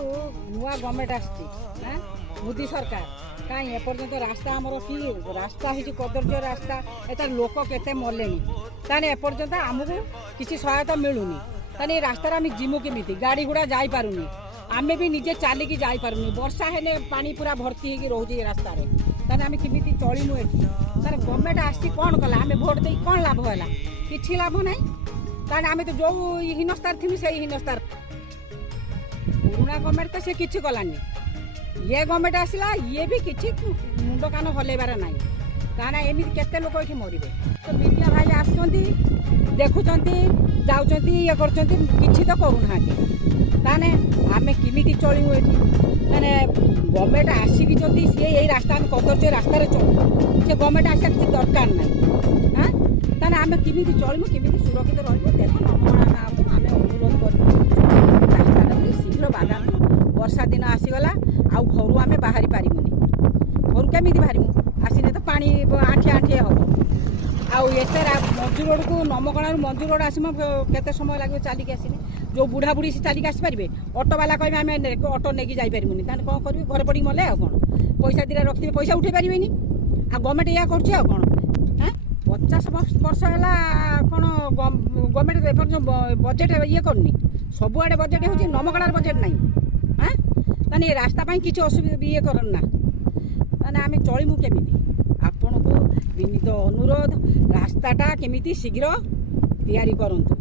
नुआ गवर्नमेंट आसती मोदी सरकार कहीं एपर्यंत रास्ता आमर कि रास्ता हो कदर्य रास्ता एत लोक केते मले ताने एपर्यंत आमको किसी सहायता मिलूनी ताने रास्तार आम जिमु केमी गाड़ी गुड़ा जापारूनी आमे भी निजे चलिकी जापारूनी वर्षा हेले पानी पूरा भर्ती होगी रोचे रास्तार ताने आम केमी चलू ये तार गवर्नमेंट आसी कौन कला आम भोट दे कौन लाभ है कि लाभ ना ताने आम तो जो हीनस्तार थी से हीनस्तार पुराना गवर्नमेंट तो सी किसी कलानी ये गवर्नमेंट आसला ये भी किसी मुंड कान हलैबार ना कहना एमती केते लोक ये मरवे तो मीडिया भाई आसुँच देखुं जाऊँच ये कर तो करूना ताने आम केमी चलू ये गवर्नमेंट आसिक जदि सी यही रास्ता आम कदर्य रास्तार चलू से गवर्नमेंट आसा किसी दरकार ना हाँ ताने आम केमी चलू केमी सुरक्षित रही देख नमगणना आम अनुरोध कर रास्ता शीघ्र बाधा वर्षा दिन आसीगला आउ घर आम बाहरी पारिमुनि घर केमी बाहरमु आसने तो पानी आठिए आठिए हम आउ एते मंजू रोड को नमगणा मंजू रोड आसम केते समय लगे चलिक आसने जो बुढ़ा बुढ़ी से चलिक आसपारे अटो बाला कहे आम अटो नहीं जापरिमुनि ताने कौन करेंगे घर पड़ी मले आ कौन पैसा दिटा रखिए पैसा उठे पारे आ गवर्नमेंट या कर कौन हाँ 50 वर्ष है कौन गवर्नमेंट बजेट ये करनी सबुआड़े बजेट हो नमगणार बजेट नहीं हाँ ताने रास्ता किसी असुविधा ये करन ना ताने आम चलमु केमी आपण को विनीत अनुरोध रास्ताटा केमी शीघ्र तैयारी करंतु।